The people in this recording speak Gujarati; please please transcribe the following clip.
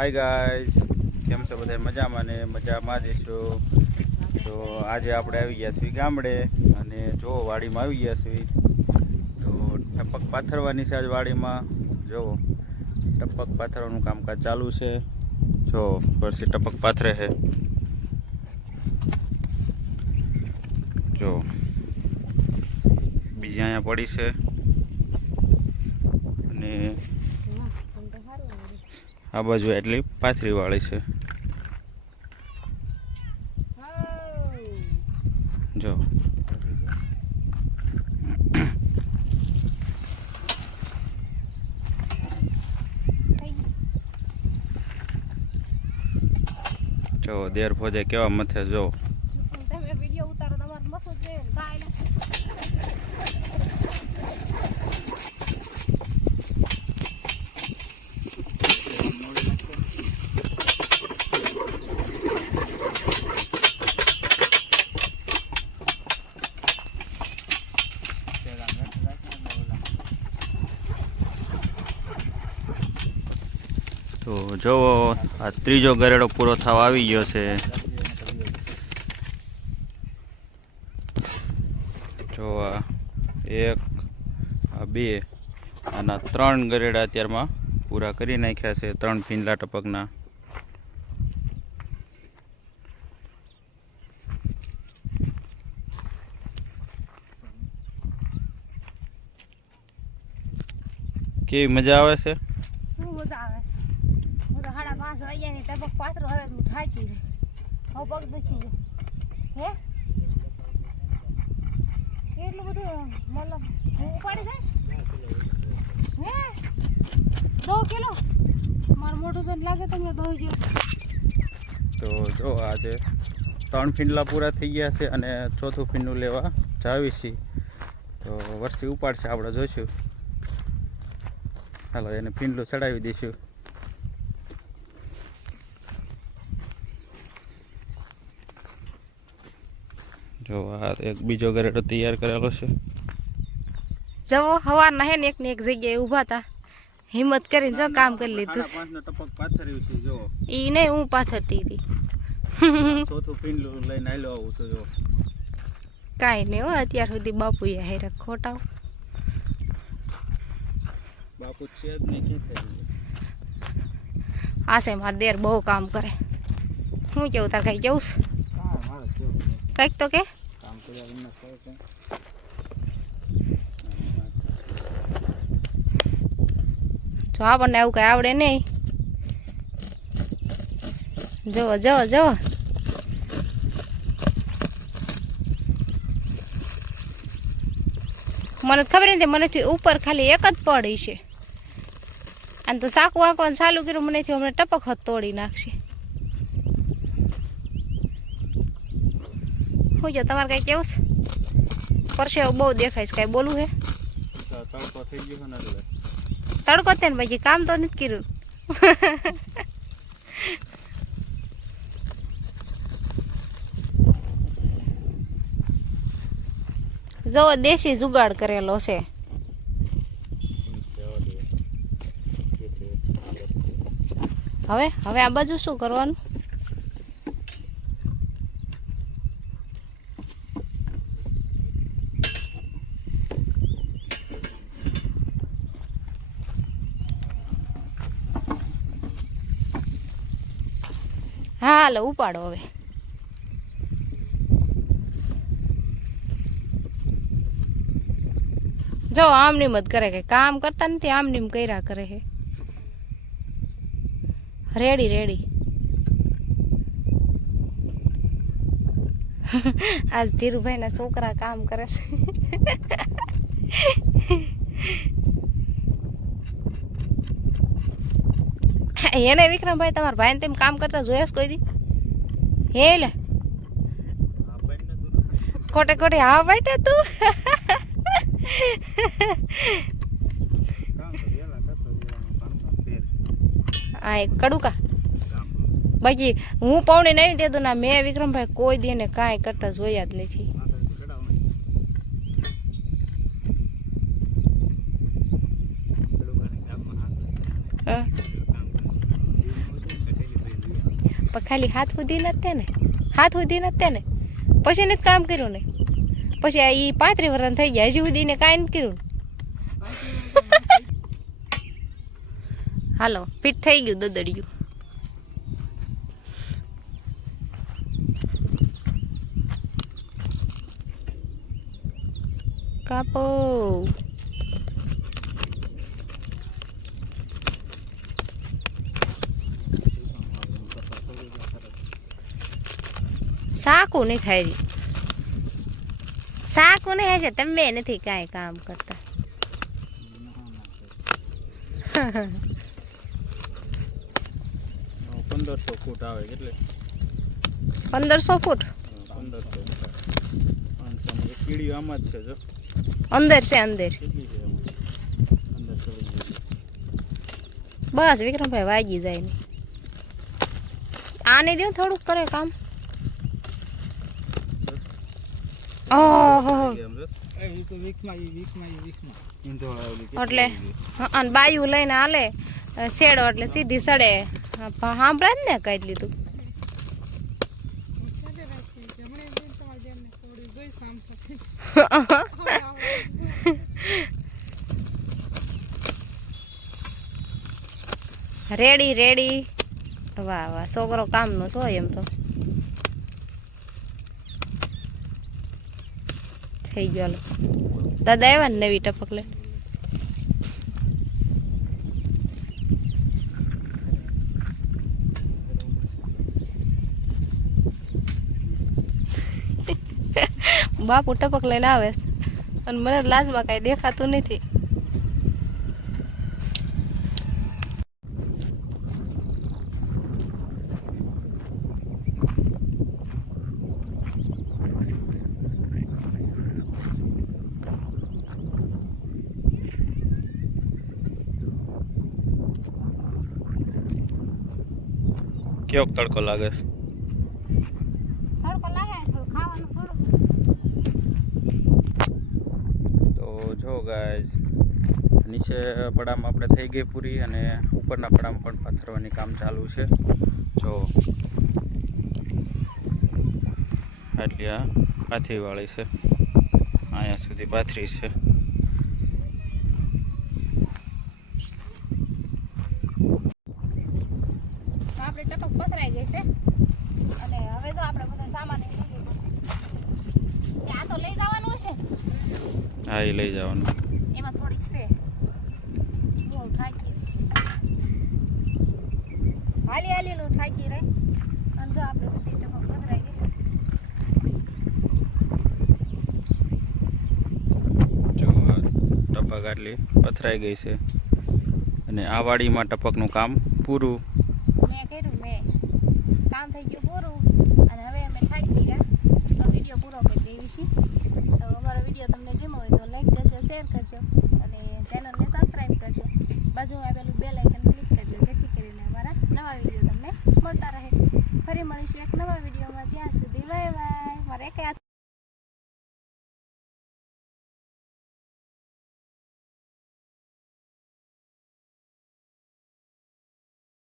हाय गाइस, केम छो बधाय मजामां ने मजामां ज छो। तो आज આપણે આવી ગયા છીએ ગામડે અને જો વાડીમાં આવી ગયા છીએ તો ટપક પાથરવાની છે આજ વાડીમાં। જો ટપક પાથરવાનું કામકાજ ચાલુ છે। જો પરસી ટપક પાથરે છે। જો બીજી અહીંયા પડી છે અને આ બાજુ એટલી પાથરી વાળી છે। જો જો દેર ફોજે કેવા મથે જો તમે વિડિયો ઉતારો તમાર મથું છે કાઈ तो जो आ त्रीजो गरेड़ो पूरो थवा आवी गयो छे। जो आ एक आ बे आना त्रण गरेड़ा अत्यारमा पूरा करी नाख्या छे। त्रण पींडला टपकना केवी मजा आवे छे। શું મજા આવે છે। હું તો 5:30 વાગ્યાની ટપક પાથરો હવે હું થાકી ગઈ। હવે પગ દુખી ગયો હે કેટલું બધું મતલબ હું ઉપાડી જઈશ હે 2 કિલો માર મોટું જન લાગે તમને 2 કિલો। तो जो आज 3 फींडला पूरा थी गया है और चौथुं फींडू लेवा जावी छी। तो वर्षी उपाड़शे आपणे जोईशुं। हालो एने फींडલું चढ़ावी दईशुं। जो आ एक बीजो गरेड़ो तैयार करेलो छे। जवो हवारना है ने एक जग्याए ऊभा था हिम्मत करीने जो काम कर लीधुं। 5:30 टपक पाथर्યું છે। જો ઈ નહીં હું પાથરતી હતી। ચોથું ફીંડલું લઈને આલ્યો આવું છું। જો કાંઈ નહીં હો અત્યાર સુધી બાપુએ હારે ખોટાવ બાપુ છે જ નહીં કે આસે માર દેર બહુ કામ કરે। હું કેવું તાર કઈ કેવું છે કંઈક તો કે કામ કર્યા વિના કરે છે। જો આપણને એવું કઈ આવડે નહીં। જો જો જો મને ખબર નથી મનેથી ઉપર ખાલી એક જ પડી છે અને તો સાકું આંકવાનું ચાલુ કર્યું મનેથી હમણાં ટપક હોત તોડી નાખશે। હું જો તમારે કઈ કેવું છે પરસેવો બહુ દેખાય છે કઈ બોલવું હે તડકો થઈ ગયો ને એટલે તડકો તે ને પછી કામ તો નથી કર્યું। જો દેશી જુગાડ કરેલો છે। હવે હવે આ બાજુ શું કરવાનું હા હાલો ઉપાડો હવે। જો આમની મત કરે કે કામ કરતા નથી આમની કર્યા કરે છે। રેડી રેડી આજ ધીરુભાઈ ના છોકરા કામ કરે છે। એને વિક્રમભાઈ તમારા ભાઈ ને તેમ કામ કરતા જોયા છે કોઈ દી હે લે કોટે કોટે હા બેઠે તું આ એક કડુકા બાકી હું પૌણી નહીં દે દઉં ના મેં વિક્રમભાઈ કોઈ દી ને કાંઈ કરતા જોયા જ નથી। પણ ખાલી હાથ સુધી નથી તે ને, હાથ સુધી નથી તે ને, પછી નથી કામ કર્યું ને, પછી આ 35 વર્ષ થઈ ગયા હજી સુધી ને કાંઈ નથી કર્યું. હાલો ફીટ થઈ ગયું દદડિયું. કાપો સાકું નહીં થાય રહી, સાકું નહીં હશે. તમે નથી કાંઈ કામ કરતા. 1500 ફૂટ આવે એટલે 1500 ફૂટ 1500 500 એક કીડી આમાં જ છે જો અંદર છે. અંદર કેટલી છે અંદર ચડી ગઈ. બસ વિક્રમભાઈ વાગી જાય ને આને દે થોડુંક કરે કામ. ઓહો એટલે અને બાયું લઈને હાલે છેડો એટલે સીધી સડે. સાંભળે ને કાઢી લીધું. Ready ready. વાહ વાહ છોકરો કામનો છો એમ તો. થઈ ગયો. દાદા આવ્યા ને નવી ટપક લે. બાપુ ટપક લઈને આવે અને મને લાજમાં કઈ દેખાતું નથી. કેવો તડકો લાગે છે? તડકો લાગે ખાવાનું થોડું. તો જો ગાઈઝ નીચે પડામાં આપણે થઈ ગઈ પૂરી અને ઉપરના પડામાં પણ પાથરવાની કામ ચાલુ છે. જો આટલી આ પાથરીવાળી છે, અહીંયા સુધી પાથરી છે. આપણે ટપક પથરાઈ ગઈ છે અને હવે તો આપણે બધો સામાન લઈ જવો પડશે. આ તો લઈ જવાનું હશે. હા એ લઈ જવાનું. એમાં થોડીક છે બહુ ઠાકી હાલી હાલીનું ઠાકી રહે. અને જો આપણે બધી ટપક પથરાઈ ગઈ. જો ટપક આટલી પથરાઈ ગઈ છે અને આ વાડીમાં ટપકનું કામ પૂરું. મેં કર્યું, મેં કામ થઈ ગયું પૂરું અને હવે અમે થાકી ગયા તો વિડીયો પૂરો કરી દેવી છે. તો અમારો વિડીયો તમને ગમ્યો હોય તો લાઈક કરજો, શેર કરજો અને ચેનલને સબસ્ક્રાઈબ કરજો. બાજુમાં આપેલું બેલ આઇકન ક્લિક કરજો જેથી કરીને અમારા નવા વિડીયો તમને મળતા રહે. ફરી મળીશું એક નવા વિડીયોમાં. ત્યાં સુધી બાય બાય. મારે એક